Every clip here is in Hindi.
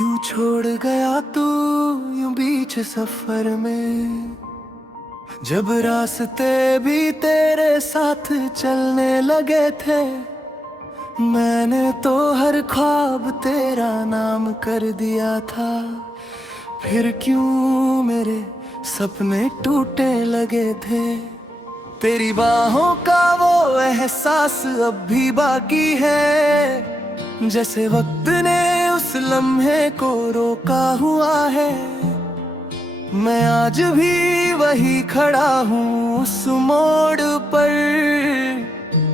क्यों छोड़ गया तू यूं बीच सफर में, जब रास्ते भी तेरे साथ चलने लगे थे। मैंने तो हर ख्वाब तेरा नाम कर दिया था, फिर क्यों मेरे सपने टूटने लगे थे। तेरी बाहों का वो एहसास अब भी बाकी है, जैसे वक्त ने उस लम्हे को रोका हुआ है। मैं आज भी वही खड़ा हूँ उस मोड़ पर,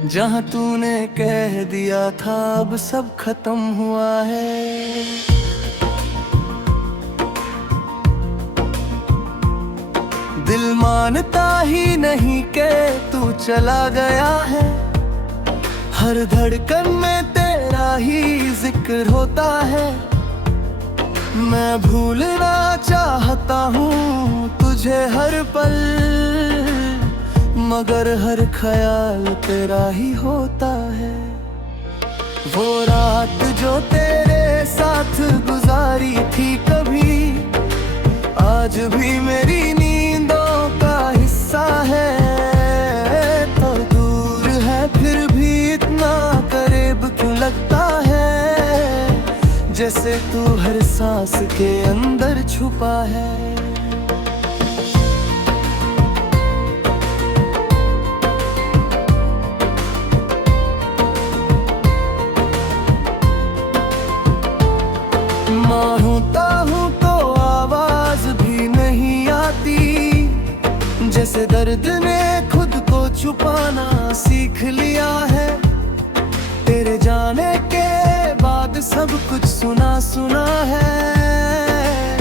जहाँ तूने कह दिया था अब सब खत्म हुआ है। दिल मानता ही नहीं कि तू चला गया है, हर धड़कन में तेरा ही जिक्र होता है। मैं भूलना चाहता हूँ तुझे हर पल, मगर हर ख्याल तेरा ही होता है। वो रात जो तेरे साथ गुजारी थी कभी, आज भी मेरी नींदों का हिस्सा है। तो दूर है फिर भी इतना करीब क्यों लगता है, जैसे तू हर सांस के अंदर छुपा है। मानता हूँ तो आवाज भी नहीं आती, जैसे दर्द ने खुद को छुपाना सीख लिया है। तेरे जाने के बाद सब कुछ सुना सुना है,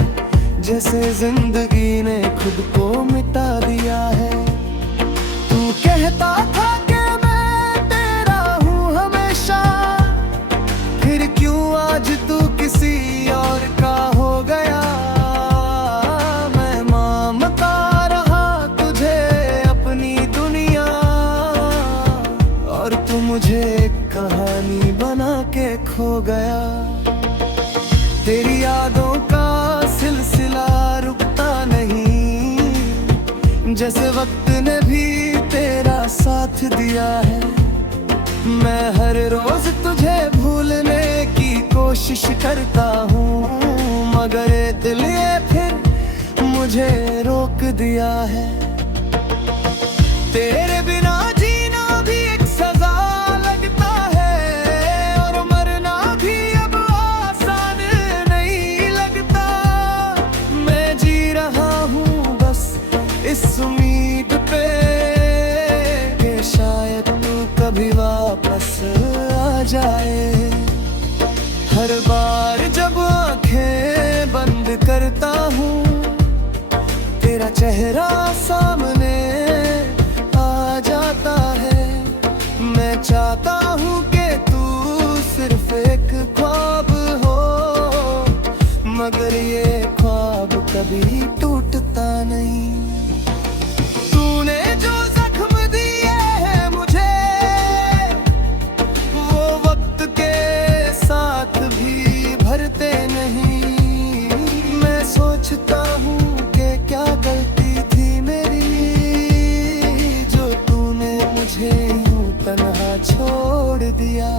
जैसे जिंदगी ने खुद को मिटा दिया है। तू कहता था कि मैं तेरा हूँ हमेशा, फिर क्यों आज तू किसी और का हो गया। मैं मानता रहा तुझे अपनी दुनिया, और तू मुझे एक कहानी बना के खो गया। तेरी यादों का सिलसिला रुकता नहीं, जैसे वक्त ने भी तेरा साथ दिया है। मैं हर रोज तुझे भूलने की कोशिश करता हूँ, मगर ये दिल ये फिर मुझे रोक दिया है। तेरे बिना जीना भी एक सजा लगता है, और मरना भी अब आसान नहीं लगता। मैं जी रहा हूँ बस इस उम्मीद पे कि शायद तू कभी वापस आ जाए। हर बार जब आंखें बंद करता हूँ, तेरा चेहरा सामने आ जाता है। मैं चाहता हूँ कि तू सिर्फ एक ख्वाब हो, मगर ये ख्वाब कभी टूटता नहीं। तूने जो जख्म दिए हैं मुझे, वो वक्त के साथ भी भरते नहीं। मैं सोचता हूँ कि क्या गलती थी मेरी, जो तूने मुझे यूं तन्हा छोड़ दिया।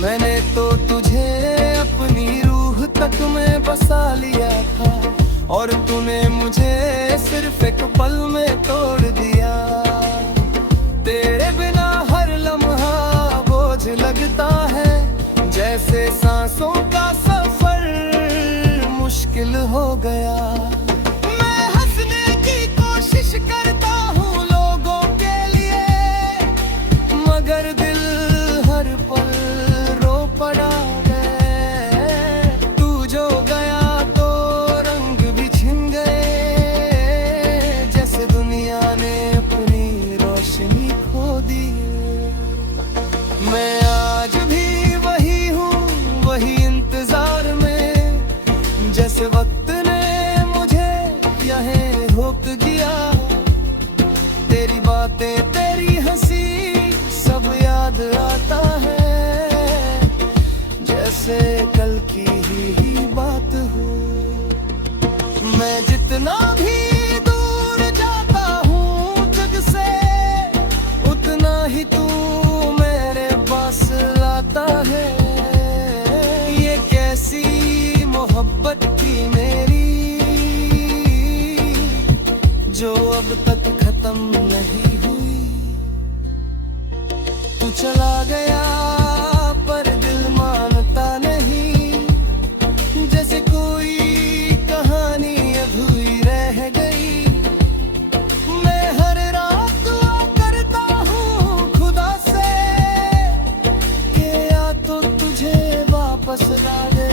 मैंने तो तुझे अपनी रूह तक में बसा लिया था, और तूने मुझे सिर्फ एक पल में तोड़ दिया। तेरे बिना हर लम्हा बोझ लगता है, जैसे सांसों का सफर मुश्किल हो गया। मैं हंसने की कोशिश करता हूँ लोगों के लिए, मगर दिल हर पल रो पड़ा है। तू जो गया तो रंग भी छिन गए, जैसे दुनिया ने खत्म नहीं हुई। तू चला गया पर दिल मानता नहीं, जैसे कोई कहानी अधूरी रह गई। मैं हर रात दुआ करता हूँ खुदा से कि या तो तुझे वापस ला दे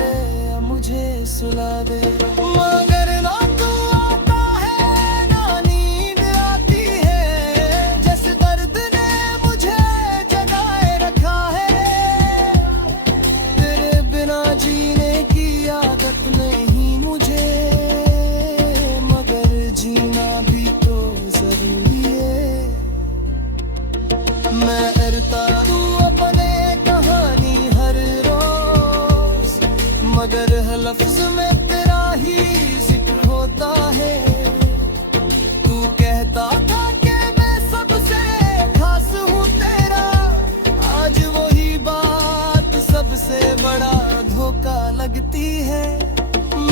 या मुझे सुला दे। मगर ना तू आता है ना नींद आती है, जैसे दर्द ने मुझे जगाए रखा है। तेरे बिना जीने की आदत नहीं मुझे, मगर जीना भी तो जरूरी है। मैं करता तू अपने कहानी हर रोज, मगर हर लफ्ज में तेरा ही जिक्र होता है। तू कहता था कि मैं सबसे खास हूँ तेरा, आज वही बात सबसे बड़ा धोखा लगती है।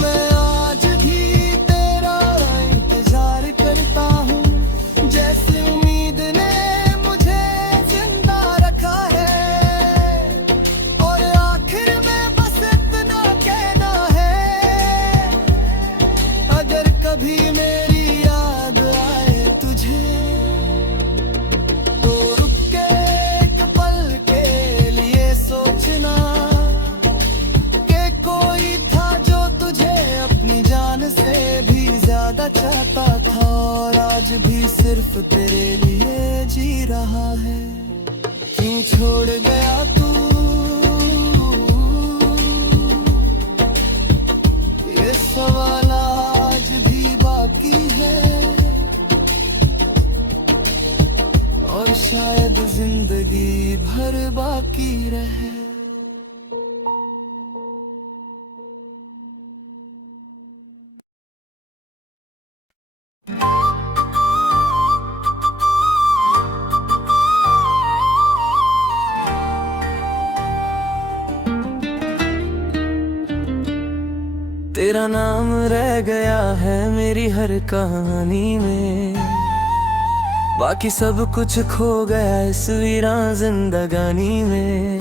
मैं आज भी तेरा इंतजार करता हूँ, जैसे उम्मीद ने मुझे जिंदा रखा है। और आखिर में बस इतना कहना है, अगर कभी मेरी याद आए तुझे तो रुक के एक पल के लिए सोचना कि कोई था जो तुझे अपनी जान से भी ज्यादा चाहता था, और आज भी सिर्फ तेरे लिए जी रहा है। क्यों छोड़ गया तू ये सवाल आज भी बाकी है, और शायद जिंदगी भर बाकी रहे। तेरा नाम रह गया है मेरी हर कहानी में, बाकी सब कुछ खो गया इस वीरान जिंदगानी में।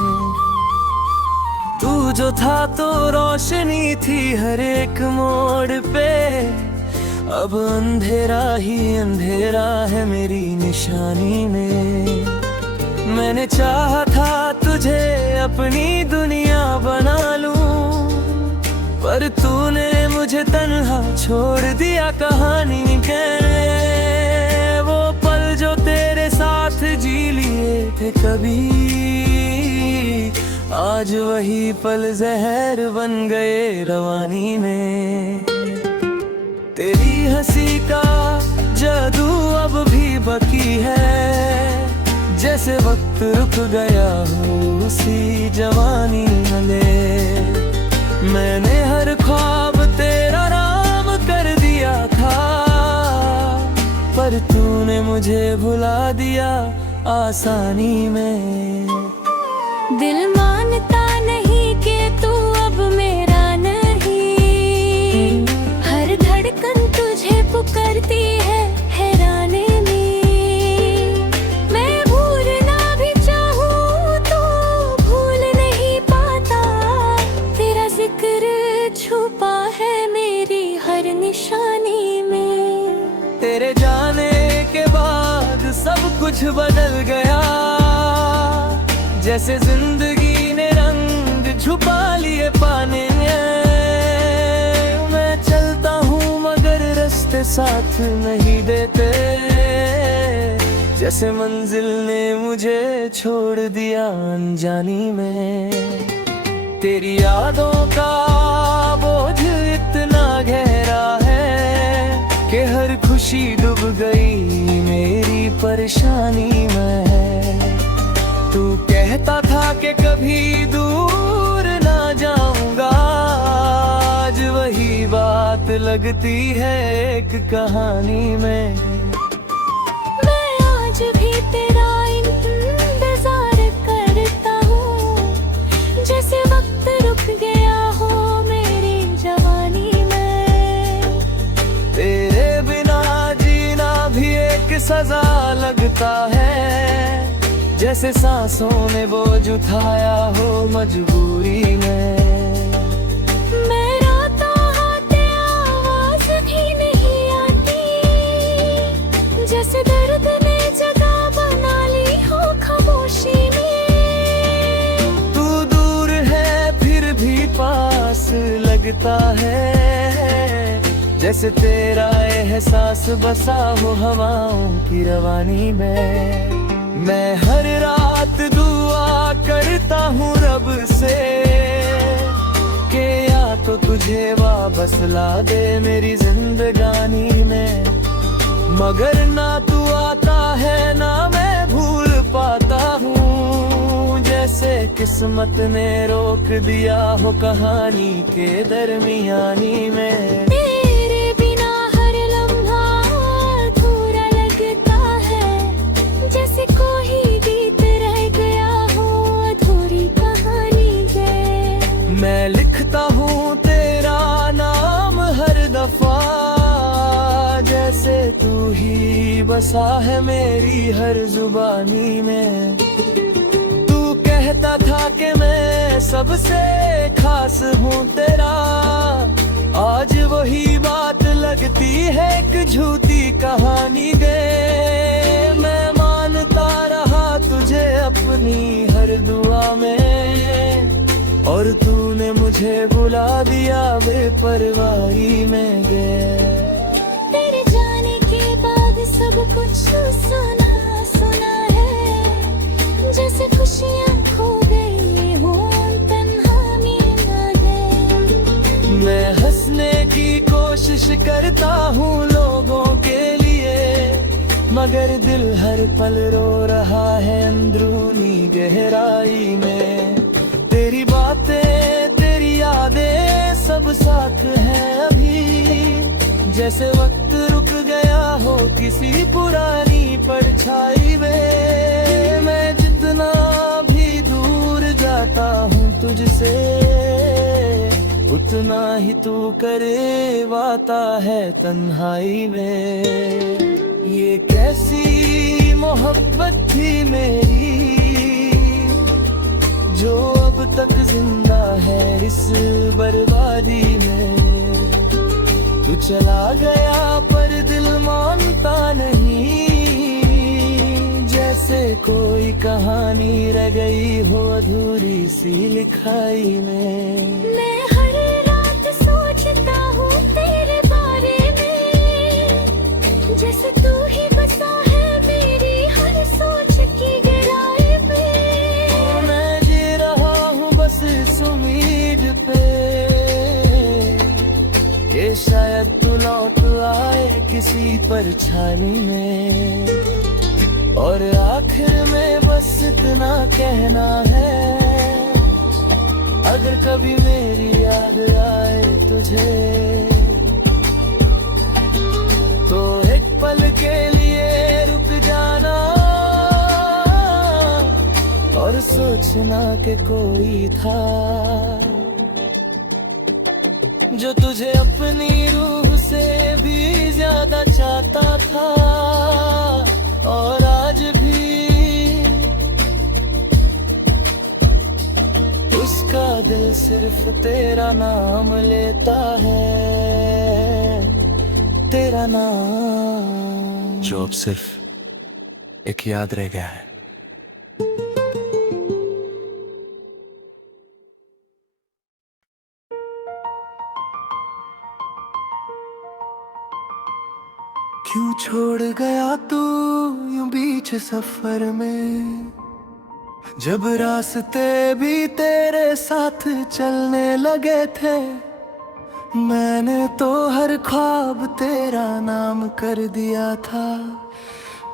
तू जो था तो रोशनी थी हर एक मोड़ पे, अब अंधेरा ही अंधेरा है मेरी निशानी में। मैंने चाहा था तुझे अपनी दुनिया बना लूं, पर तूने मुझे तन्हा छोड़ दिया कहानी कहने। वो पल जो तेरे साथ जी लिए थे कभी, आज वही पल जहर बन गए रवानी में। तेरी हंसी का जादू अब भी बाकी है, जैसे वक्त रुक गया हो उसी जवानी में। मैंने हर ख्वाब तेरा नाम कर दिया था, पर तूने मुझे भुला दिया आसानी में। दिल मानता नहीं कि तू अब मेरा नहीं, हर धड़कन तुझे पुकारती है हैरानी में। मैं भूलना भी चाहूँ तो भूल नहीं पाता, तेरा जिक्र छुपा है मेरी हर निशानी में। तेरे जाने के बाद सब कुछ बदल गया, जैसे जिंदगी ने रंग छुपा लिए पाने में। मैं चलता हूँ मगर रास्ते साथ नहीं देते, जैसे मंजिल ने मुझे छोड़ दिया अनजानी में। तेरी यादों का बोझ इतना गहरा है कि हर खुशी डूब गई मेरी परेशानी में। तू कहता था कि कभी दूर ना जाऊंगा, आज वही बात लगती है एक कहानी में। मैं आज भी तेरा इंतजार करता हूँ, जैसे वक्त रुक गया हो मेरी जवानी में। तेरे बिना जीना भी एक सजा लगता है जैसे सांसों ने बोझ उठाया हो मजबूरी में। मैं रोता हाथे आवाज भी नहीं आती, जैसे दर्द ने जगह बना ली हो खामोशी में। तू दूर है फिर भी पास लगता है, जैसे तेरा एहसास बसा हो हवाओं की रवानी में। मैं हर रात दुआ करता हूँ रब से कि या तो तुझे वापस ला दे मेरी जिंदगानी में, मगर ना तू आता है ना मैं भूल पाता हूँ, जैसे किस्मत ने रोक दिया हो कहानी के दरमियानी में। तेरे बिना हर लम्हा अधूरा लगता है, जैसे कोई गीत रह गया हो अधूरी कहानी है। मैं लिखता हूँ तेरा नाम हर दफा, जैसे तू ही बसा है मेरी हर जुबानी में। तू कहता था कि मैं सबसे खास हूँ तेरा, आज वही बात लगती है एक झूठी कहानी गे। मैं मानता रहा तुझे अपनी हर दुआ में, और तूने मुझे बुला दिया बेपरवाही में गे। तेरे जाने के बाद सब कुछ सुना सुना है, जैसे खुशियाँ खो गई हो तन्हा में गए। मैं हंसने की कोशिश करता हूँ लोगों के लिए, मगर दिल हर पल रो रहा है अंदरूनी गहराई में। तेरी बातें तेरी यादें सब साथ हैं अभी, जैसे वक्त रुक गया हो किसी पुरानी परछाई में। मैं जितना भी दूर जाता हूँ तुझसे, उतना ही तू करीब आता है तन्हाई में। ये कैसी मोहब्बत थी मेरी जो अब तक जिंदा है इस बर्बादी में। तू चला गया पर दिल मानता नहीं, जैसे कोई कहानी रह गई हो अधूरी सी लिखाई में। मैं हर रात सोचता हूँ तेरे बारे में, जैसे तू ही बसा है मेरी हर सोच की गहराई में। मैं जी रहा हूँ बस इस उम्मीद पे कि शायद तू लौट आए किसी परछाई में, और आखिर में बस इतना कहना है, अगर कभी मेरी याद आए तुझे तो एक पल के लिए रुक जाना, और सोचना कि कोई था जो तुझे अपनी रूह से भी ज्यादा चाहता था, और आज भी उसका दिल सिर्फ तेरा नाम लेता है, तेरा नाम जो अब सिर्फ एक याद रह गया है। क्यों छोड़ गया तू यूं बीच सफर में, जब रास्ते भी तेरे साथ चलने लगे थे। मैंने तो हर ख्वाब तेरा नाम कर दिया था,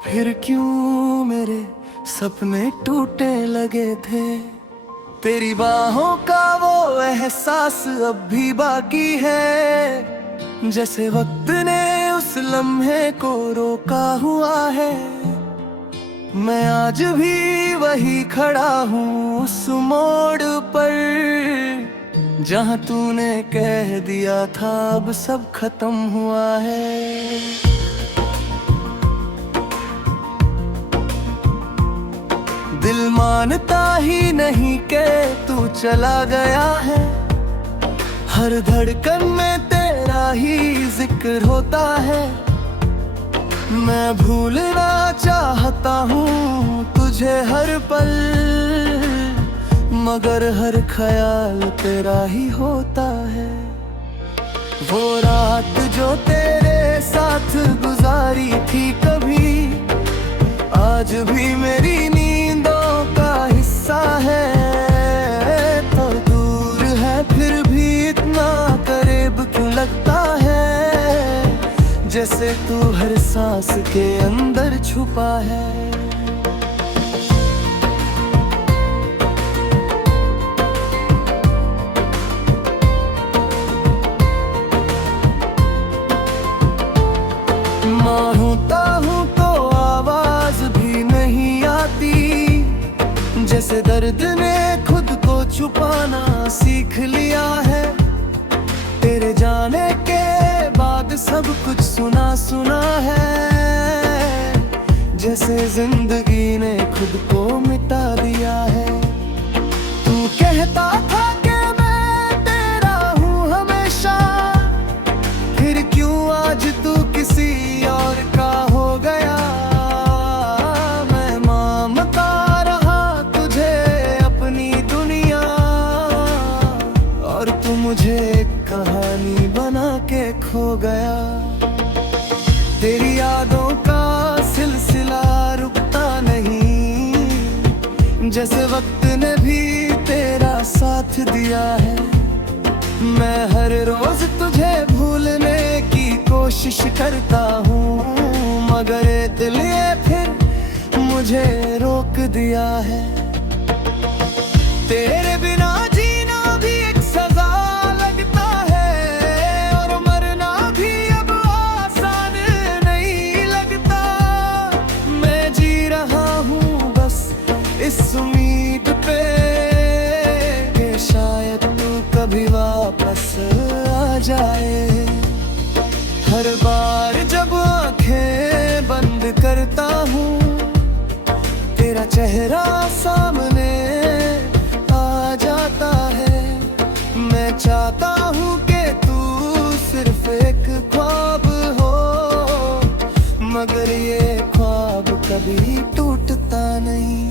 फिर क्यों मेरे सपने टूटने लगे थे। तेरी बाहों का वो एहसास अब भी बाकी है, जैसे वक्त ने उस लम्हे को रोका हुआ है। मैं आज भी वही खड़ा हूँ उस मोड़ पर, जहाँ तूने कह दिया था अब सब खत्म हुआ है। दिल मानता ही नहीं के तू चला गया है। हर धड़कन में तेरा ही जिक्र होता है। मैं भूलना चाहता हूँ तुझे हर पल, मगर हर ख्याल तेरा ही होता है। वो रात जो तेरे साथ गुजारी थी कभी, आज भी मेरी नींदों का हिस्सा है। तो दूर है फिर भी इतना करीब क्यों लगता है, जैसे तू हर सांस के अंदर छुपा है। मानता हूँ तो आवाज भी नहीं आती, जैसे दर्द ने खुद को छुपाना सीख लिया है। तेरे जाने के बाद सब कुछ सुना सुना है, जैसे जिंदगी ने खुद को मिटा दिया है। तू कहता था कि मैं तेरा हूँ हमेशा, फिर क्यों आज तू किसी और का हो गया। मैं मानता रहा तुझे अपनी दुनिया, और तू मुझे एक कहानी बना के खो गया। तेरी यादों का सिलसिला रुकता नहीं, जैसे वक्त ने भी तेरा साथ दिया है। मैं हर रोज तुझे भूलने की कोशिश करता हूँ, मगर दिल ये फिर मुझे रोक दिया है। तेरे बिना जीना भी एक सजा लगता है, और मरना भी अब आसान नहीं लगता। मैं जी रहा हूँ बस इस उम्मीद पे कि शायद तू कभी वापस आ जाए। हर बार जब आंखें बंद करता हूँ, तेरा चेहरा सामने आ जाता है। मैं चाहता हूँ कि तू सिर्फ एक ख्वाब हो, मगर ये ख्वाब कभी टूटता नहीं।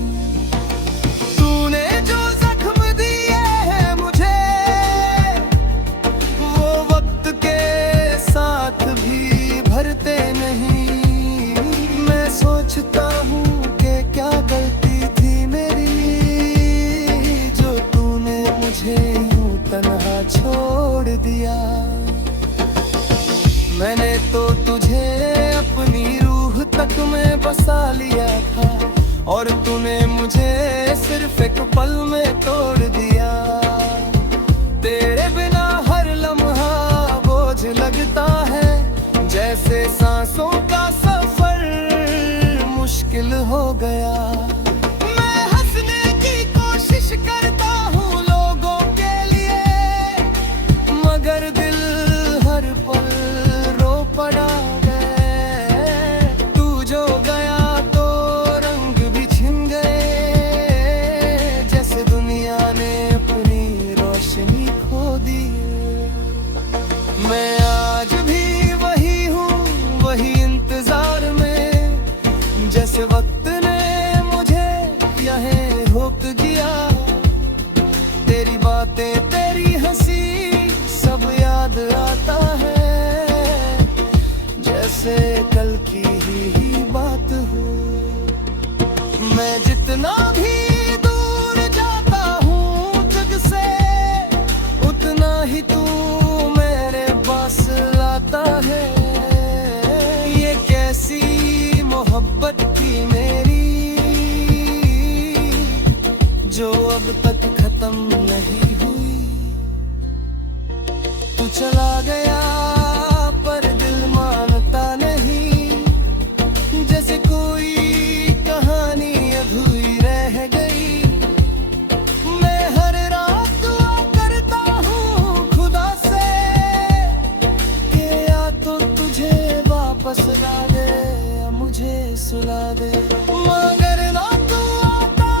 तूने जो जख्म दिए हैं मुझे, वो वक्त के साथ भी भरते नहीं। मैं सोचता हूँ कि क्या गलती थी मेरी, जो तूने मुझे यूं तन्हा छोड़ दिया। मैंने तो तुझे अपनी रूह तक में बसा लिया था, और तूने मुझे सिर्फ एक पल में तोड़ दिया। तेरे बिना हर लम्हा बोझ लगता है, जैसे सांसों का सफर मुश्किल हो गया। मैं हंसने की कोशिश करता हूँ लोगों के लिए, मगर दिल हर पल रो पड़ा है। तू जो गया तो रंग भी छिन गए, जैसे दुनिया ने अपनी रोशनी खो दी। मैं आज भी वही हूँ, वही इंतजार में, जैसे वक्त ने मुझे यहाँ रोक दिया। तेरी बातें, तेरी हंसी सब याद आता है, जैसे कल की ही बात हो। मैं जितना भी दूर जाता हूँ तुझसे, उतना ही तू मेरे पास लाता है। ये कैसी मोहब्बत थी मेरी, जो अब तक खत्म नहीं हुई। तू चला गया पर दिल मानता नहीं, जैसे कोई कहानी अधूरी रह गई। मैं हर रात दुआ करता हूँ खुदा से कि या तो तुझे वापस ला दे या मुझे सुला दे, मगर ना तू आता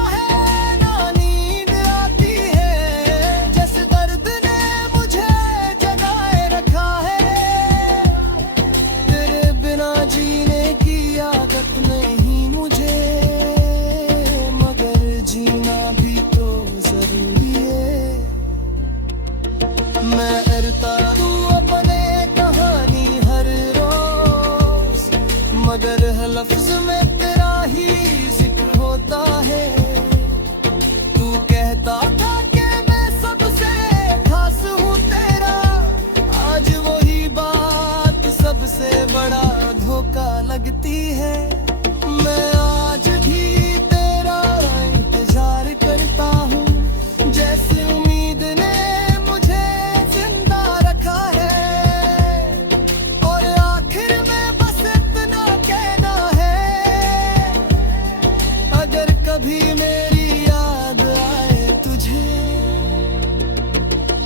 कभी मेरी याद आए तुझे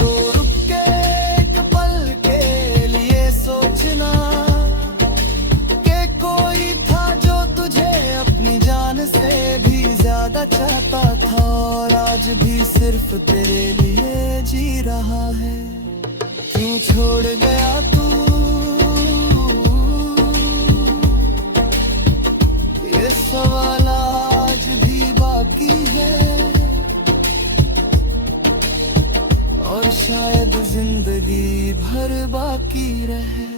तो रुक के एक पल के लिए सोचना कि कोई था जो तुझे अपनी जान से भी ज्यादा चाहता था और आज भी सिर्फ तेरे लिए जी रहा है। क्यों छोड़ गया तू ये सवाल आज भी बाकी है और शायद जिंदगी भर बाकी रहे।